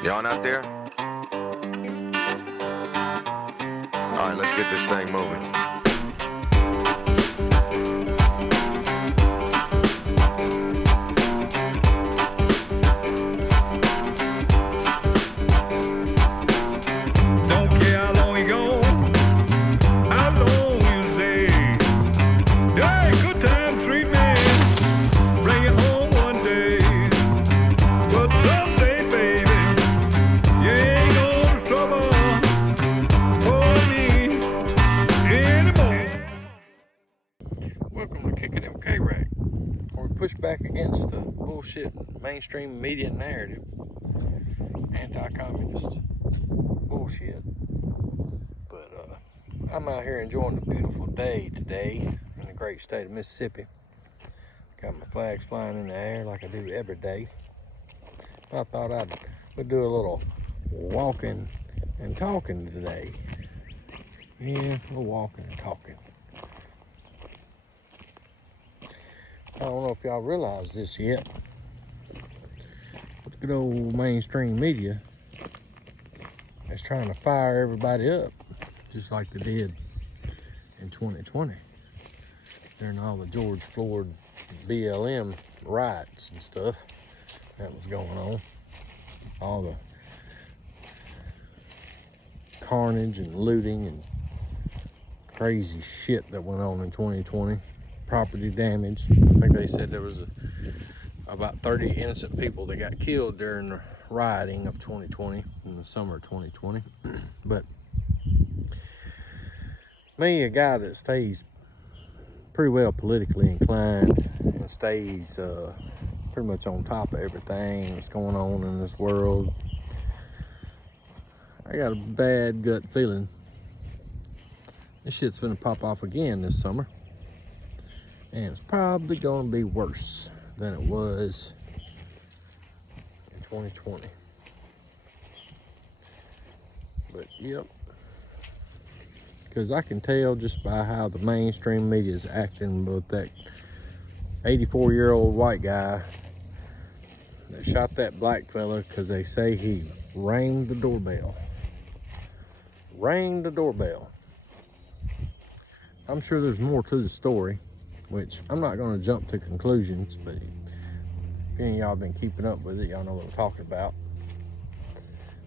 You on out there? All right, let's get this thing moving. Don't care how long you go, how long you stay. Hey, good time treatment, bring it home one day. But someday, baby, you ain't gonna trouble for me anymore. Welcome to Kickin where we push back against the bullshit mainstream media narrative, anti-communist bullshit. But I'm out here enjoying a beautiful day today in the great state of Mississippi. Got my flags flying in the air like I do every day. I thought we'd do a little walking and talking today. Yeah, a little walking and talking. I don't know if y'all realize this yet, but the good old mainstream media is trying to fire everybody up, just like they did in 2020 during all the George Floyd BLM riots and stuff that was going on. All the carnage and looting and crazy shit that went on in 2020. Property damage. I think they said there was about 30 innocent people that got killed during the rioting of 2020, in the summer of 2020. But me, a guy that stays pretty well politically inclined and stays pretty much on top of everything that's going on in this world, I got a bad gut feeling this shit's gonna pop off again this summer. And it's probably going to be worse than it was in 2020. But yep, because I can tell just by how the mainstream media is acting with that 84-year-old white guy that shot that black fella because they say he rang the doorbell. Rang the doorbell. I'm sure there's more to the story, which I'm not going to jump to conclusions, but if any of y'all been keeping up with it, y'all know what I'm talking about.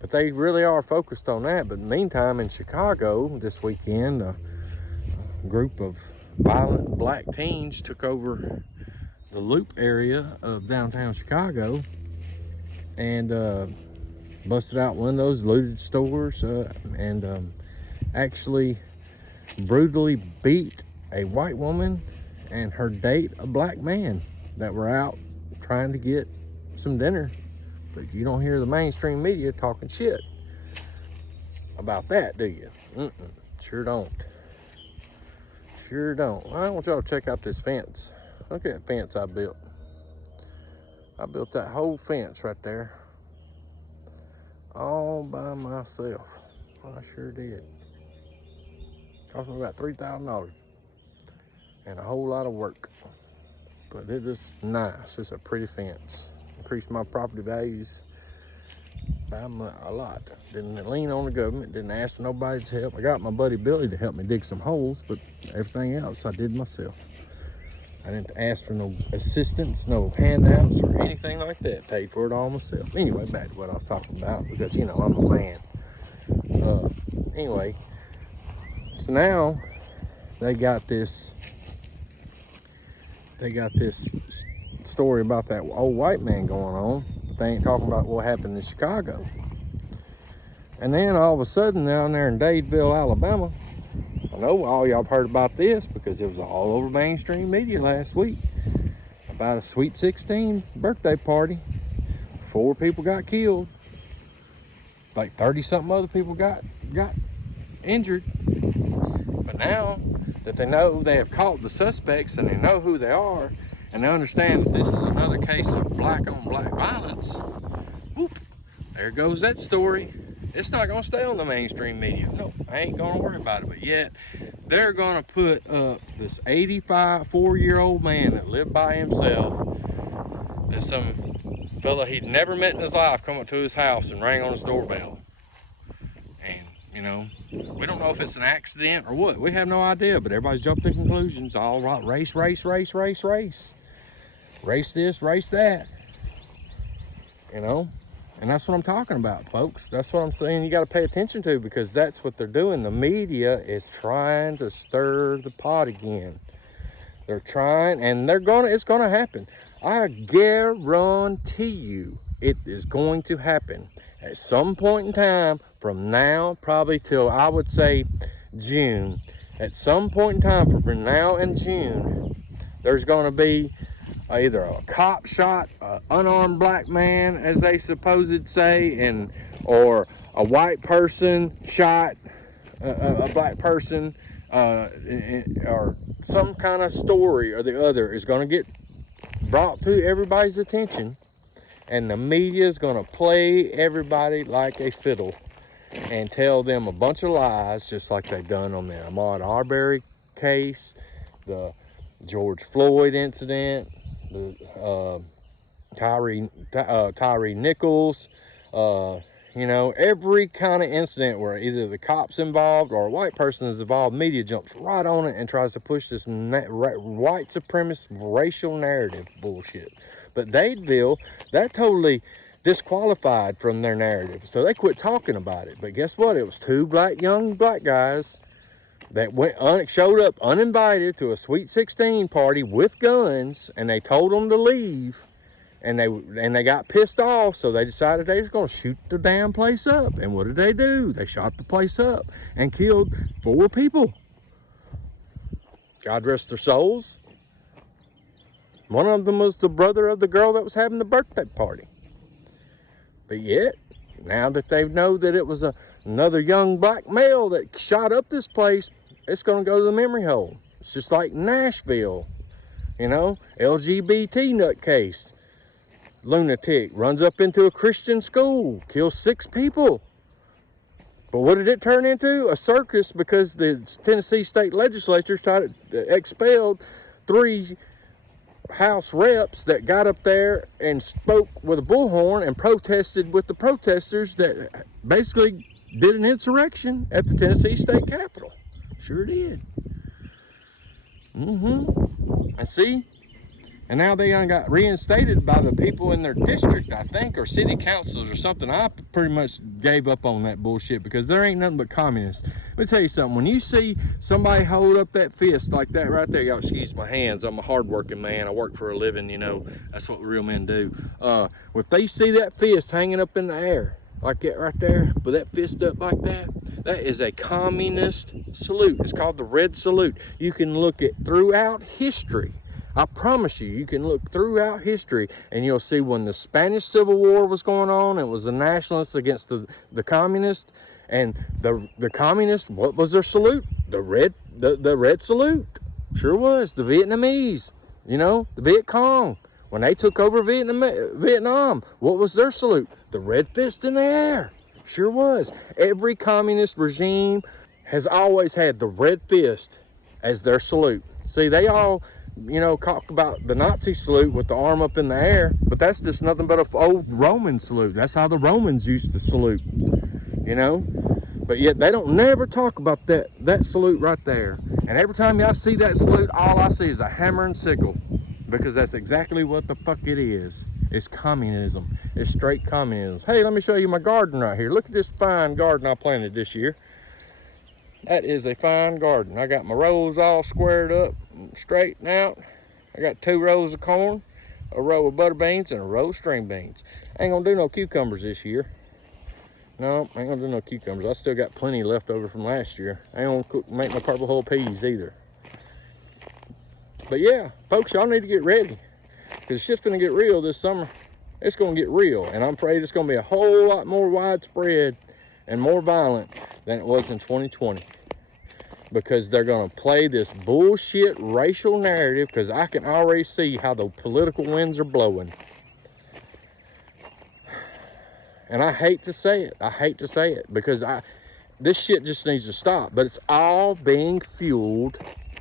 But they really are focused on that. But meantime, in Chicago this weekend, a group of violent black teens took over the Loop area of downtown Chicago and busted out windows, looted stores, and actually brutally beat a white woman and her date, a black man, that were out trying to get some dinner. But you don't hear the mainstream media talking shit about that, do you? Sure don't. Sure don't. I want y'all to check out this fence. Look at that fence I built. I built that whole fence right there all by myself. I sure did. Cost me about $3,000. And a whole lot of work, but it is nice. It's a pretty fence. Increased my property values by a lot. Didn't lean on the government, didn't ask for nobody's help. I got my buddy Billy to help me dig some holes, but everything else I did myself. I didn't ask for no assistance, no handouts or anything like that. Paid for it all myself. Anyway, back to what I was talking about, because you know I'm a man. Anyway, so now they got this story about that old white man going on, but they ain't talking about what happened in Chicago. And then all of a sudden down there in Dadeville, Alabama, I know all y'all have heard about this because it was all over mainstream media last week, about a Sweet 16 birthday party. 4 people got killed, like 30-something other people got injured. But now that they know they have caught the suspects and they know who they are, and they understand that this is another case of black on black violence, whoop, there goes that story. It's not going to stay on the mainstream media. No, I ain't going to worry about it. But yet, they're going to put up this 4-year-old man that lived by himself, that some fella he'd never met in his life come up to his house and rang on his doorbell. And, you know, we don't know if it's an accident or what. We have no idea, but everybody's jumping to conclusions. All right, race. Race this, race that. You know? And that's what I'm talking about, folks. That's what I'm saying you got to pay attention to, because that's what they're doing. The media is trying to stir the pot again. They're trying, and it's gonna happen. I guarantee you it is going to happen at some point in time from now, probably till I would say June. At some point in time from now and June, there's gonna be either a cop shot an unarmed black man, as they supposed say, or a white person shot a black person, or some kind of story or the other is going to get brought to everybody's attention, and the media is going to play everybody like a fiddle and tell them a bunch of lies, just like they've done on the Ahmaud Arbery case, the George Floyd incident, the Tyree Nichols, you know, every kind of incident where either the cops involved or a white person is involved, media jumps right on it and tries to push this white supremacist racial narrative bullshit. But Dadeville, that totally disqualified from their narrative, so they quit talking about it. But guess what? It was two young black guys that showed up uninvited to a Sweet 16 party with guns, and they told them to leave. And they got pissed off, so they decided they was going to shoot the damn place up. And what did they do? They shot the place up and killed 4 people. God rest their souls. One of them was the brother of the girl that was having the birthday party. But yet, now that they know that it was another young black male that shot up this place, it's going to go to the memory hole. It's just like Nashville, you know, LGBT nutcase. Lunatic runs up into a Christian school, kills 6 people. But what did it turn into? A circus, because the Tennessee state legislature expelled 3 House reps that got up there and spoke with a bullhorn and protested with the protesters that basically did an insurrection at the Tennessee state capitol. Sure did. And see? And now they got reinstated by the people in their district, I think, or city councils or something. I pretty much gave up on that bullshit, because there ain't nothing but communists. Let me tell you something. When you see somebody hold up that fist like that right there, y'all excuse my hands. I'm a hardworking man. I work for a living, you know. That's what real men do. If they see that fist hanging up in the air like that right there, with that fist up like that, that is a communist salute. It's called the red salute. You can look at throughout history. I promise you, you can look throughout history and you'll see when the Spanish Civil War was going on, it was the nationalists against the communists, and the communists, what was their salute? The red salute. Sure was. The Vietnamese, you know, the Viet Cong, when they took over Vietnam, what was their salute? The red fist in the air. Sure was. Every communist regime has always had the red fist as their salute. See, they all, you know, talk about the Nazi salute with the arm up in the air, but that's just nothing but an old Roman salute. That's how the Romans used to salute, you know. But yet they don't never talk about that salute right there. And every time I see that salute, all I see is a hammer and sickle, because that's exactly what the fuck it is. It's communism. It's straight communism. Hey, let me show you my garden right here. Look at this fine garden I planted this year. That is a fine garden. I got my rows all squared up, straightened out. I got 2 rows of corn, a row of butter beans, and a row of string beans. I ain't gonna do no cucumbers this year. No, I ain't gonna do no cucumbers. I still got plenty left over from last year. I ain't gonna make no purple hull peas either. But yeah, folks, y'all need to get ready, because shit's gonna get real this summer. It's gonna get real, and I'm afraid it's gonna be a whole lot more widespread and more violent than it was in 2020. Because they're going to play this bullshit racial narrative, because I can already see how the political winds are blowing. And I hate to say it. I hate to say it, because this shit just needs to stop. But it's all being fueled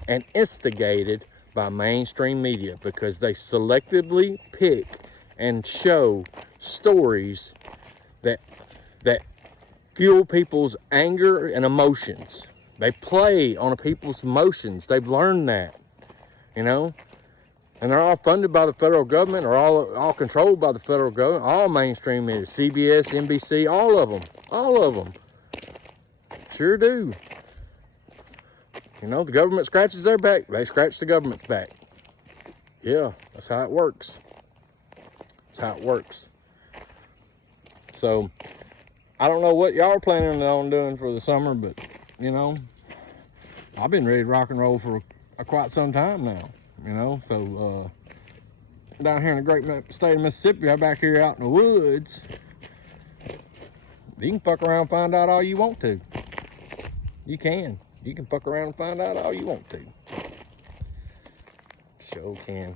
and instigated by mainstream media, because they selectively pick and show stories that fuel people's anger and emotions. They play on people's emotions. They've learned that, you know. And they're all funded by the federal government, or all controlled by the federal government. All mainstream media, CBS, NBC, all of them. Sure do. You know, the government scratches their back, they scratch the government's back. Yeah, that's how it works. That's how it works. So, I don't know what y'all are planning on doing for the summer, but, you know, I've been ready to rock and roll for quite some time now, you know. So, down here in the great state of Mississippi, I'm back here out in the woods. You can fuck around and find out all you want to. You can. You can fuck around and find out all you want to. Sure can.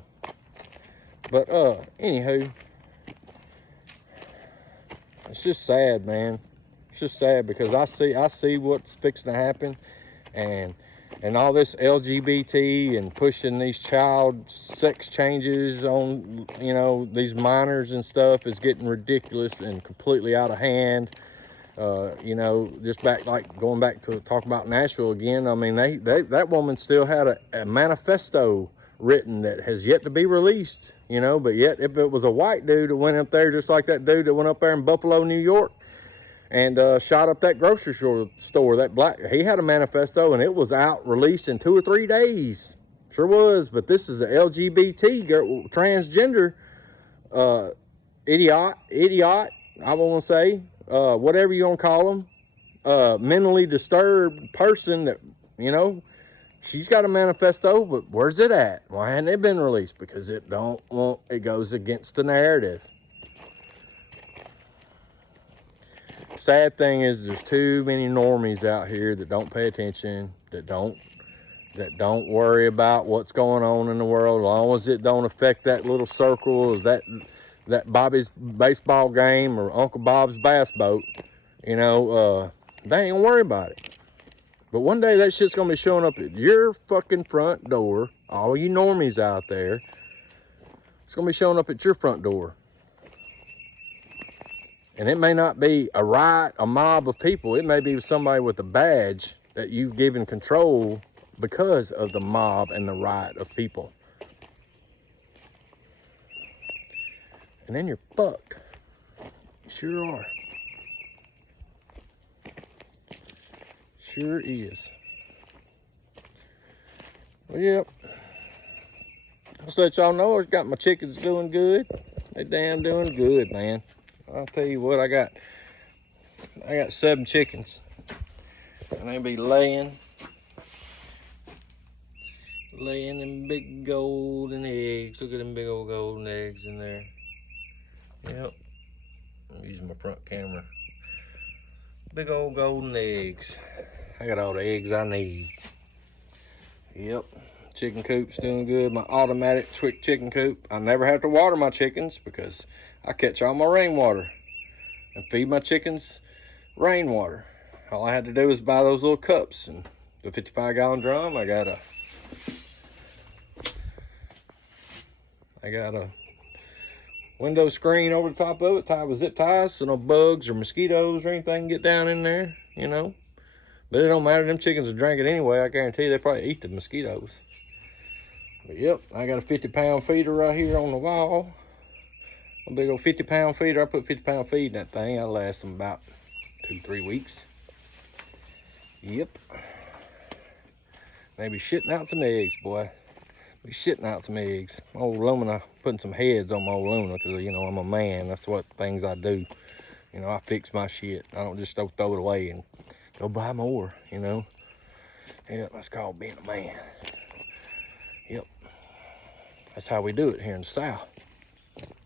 But, anywho, it's just sad, man. It's just sad because I see what's fixing to happen, and all this LGBT and pushing these child sex changes on, you know, these minors and stuff is getting ridiculous and completely out of hand. You know, just going back to talk about Nashville again. I mean, that woman still had a manifesto written that has yet to be released, you know, but yet if it was a white dude that went up there, just like that dude that went up there in Buffalo, New York, and shot up that grocery store, that black, he had a manifesto and it was out, released in 2 or 3 days. Sure was. But this is a LGBT transgender idiot, I want to say, whatever you want to call them, mentally disturbed person that, you know, she's got a manifesto, but where's it at? Why hasn't it been released? Because it goes against the narrative. Sad thing is there's too many normies out here that don't pay attention, that don't worry about what's going on in the world, as long as it don't affect that little circle of that Bobby's baseball game or Uncle Bob's bass boat. You know, they ain't gonna worry about it. But one day that shit's gonna be showing up at your fucking front door. All you normies out there, it's gonna be showing up at your front door. And it may not be a riot, a mob of people. It may be somebody with a badge that you've given control because of the mob and the riot of people. And then you're fucked. You sure are. Sure is. Well, yep. Just let y'all know, I got my chickens doing good. They damn doing good, man. I'll tell you what, I got 7 chickens. And they be laying them big golden eggs. Look at them big old golden eggs in there. Yep. I'm using my front camera. Big old golden eggs. I got all the eggs I need. Yep. Chicken coop's doing good. My automatic chicken coop. I never have to water my chickens because I catch all my rainwater and feed my chickens rainwater. All I had to do was buy those little cups and the 55-gallon drum. I got a window screen over the top of it, tied with zip ties so no bugs or mosquitoes or anything can get down in there, you know. But it don't matter, them chickens will drink it anyway. I guarantee you they probably eat the mosquitoes. But yep, I got a 50-pound feeder right here on the wall. A big old 50-pound feeder. I put 50-pound feed in that thing. That'll last them about 2-3 weeks. Yep. They be shitting out some eggs, boy. Be shitting out some eggs. My old Lumina, putting some heads on my old Lumina because, you know, I'm a man. That's what things I do. You know, I fix my shit. I don't just throw it away and go buy more, you know. Yeah, that's called being a man. Yep. That's how we do it here in the South.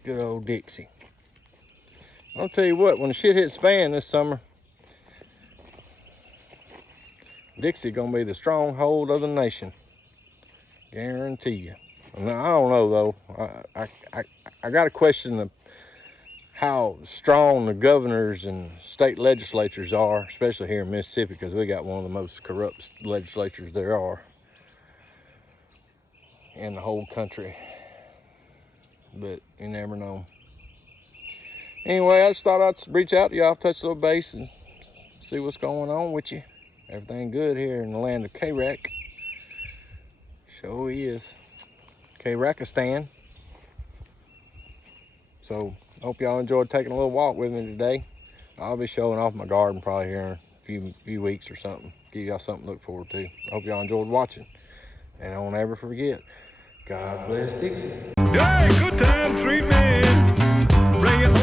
Good old Dixie. I'll tell you what, when the shit hits the fan this summer, Dixie gonna be the stronghold of the nation. Guarantee you. Now, I don't know though. I got to question how strong the governors and state legislatures are, especially here in Mississippi, because we got one of the most corrupt legislatures there are in the whole country. But you never know. Anyway, I just thought I'd reach out to y'all, touch a little base, and see what's going on with you. Everything good here in the land of K-Rack. Sure is. K-Rackistan. So, hope y'all enjoyed taking a little walk with me today. I'll be showing off my garden probably here in a few weeks or something. Give y'all something to look forward to. Hope y'all enjoyed watching. And don't ever forget, God bless Dixie. Yeah, good time, sweet man. Bring it home.